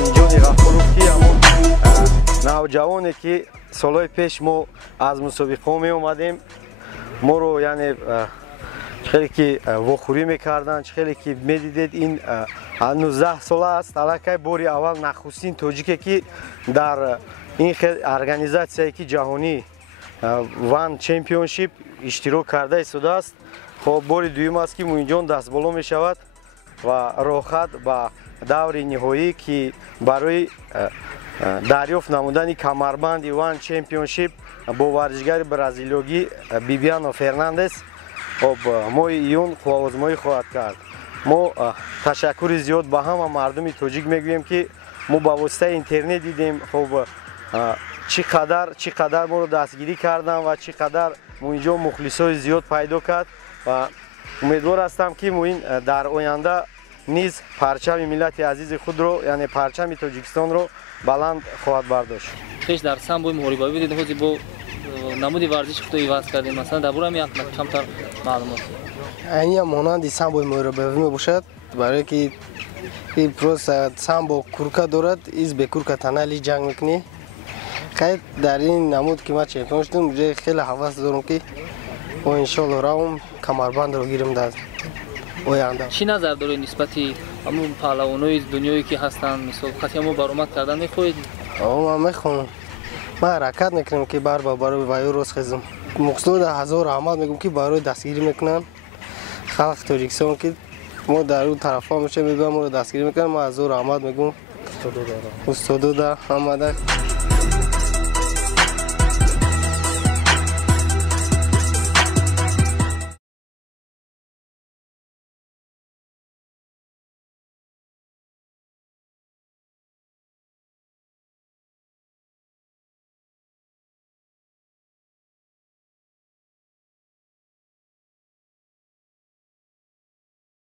Муинҷони Ғафуровки ҳамон навҷавоне ки солҳои пеш мо аз мусобиқаҳо меомадем, моро яъне хеле ки вохӯрӣ мекардан, хеле ки медидед ин 19 сола аст, аллакай бори аввал нахустин тоҷике ки дар ин организатсияе ки ҷаҳонӣ One Championship иштирок карда истодааст. Хоб бори дуюм аст ки Муинҷон дастболо мешавад ва роҳхат ба даври ниҳоӣ ки барои дарёфт намудани камарбанди One Championship бо варзишгари бразилиёгӣ Бибиано Фернандес моҳи июн хуҳозмоӣ хоҳад кард. Мо ташаккури зиёд ба ҳама мардуми тоҷик мегӯем ки мо ба воситаи интернет дидем чӣ қадар моро дастгирӣ кардан ва чӣ қадар Муинҷон мухлисои зиёд пайдо кард ва умедвор ҳастам ки муин дар оянда низ парчами миллати азизи худро, яъне парчами Тоҷикистонро баланд хоҳад бардошт. Хеш дар самбои муҳорибавӣ дидем ҳози бо намуди варзиши худро иваз кардем, масалан дар бораи як камтар маълумот. Айниам монанди самбои муҳорибавӣ мебошад, барое ки просто самбо курка дорад, из бе курка танали ҷанг мекунӣ. Қайд дар ин намуд ки ма чемпион шудам, хеле ҳавас дорам ки мо иншоалло равм камарбандро гирем дар оянда. Чӣ назар доред нисбати ҳамон паҳлавонои дунёе ки ҳастанд, мисол хати мо баромад кардан мехоҳед? Ман мехоҳам. Ман ҳаракат мекунам ки бар ба барои ваё рост хезам. Муқсуда ҳазор раҳмат мегӯям ки барои дастгирӣ мекунанд халқи Тоҷикистон ки мо дар он тарафа мебиям моро дастгирӣ мекунанд. Ман ҳазор раҳмат мегӯям устодода ҳамада.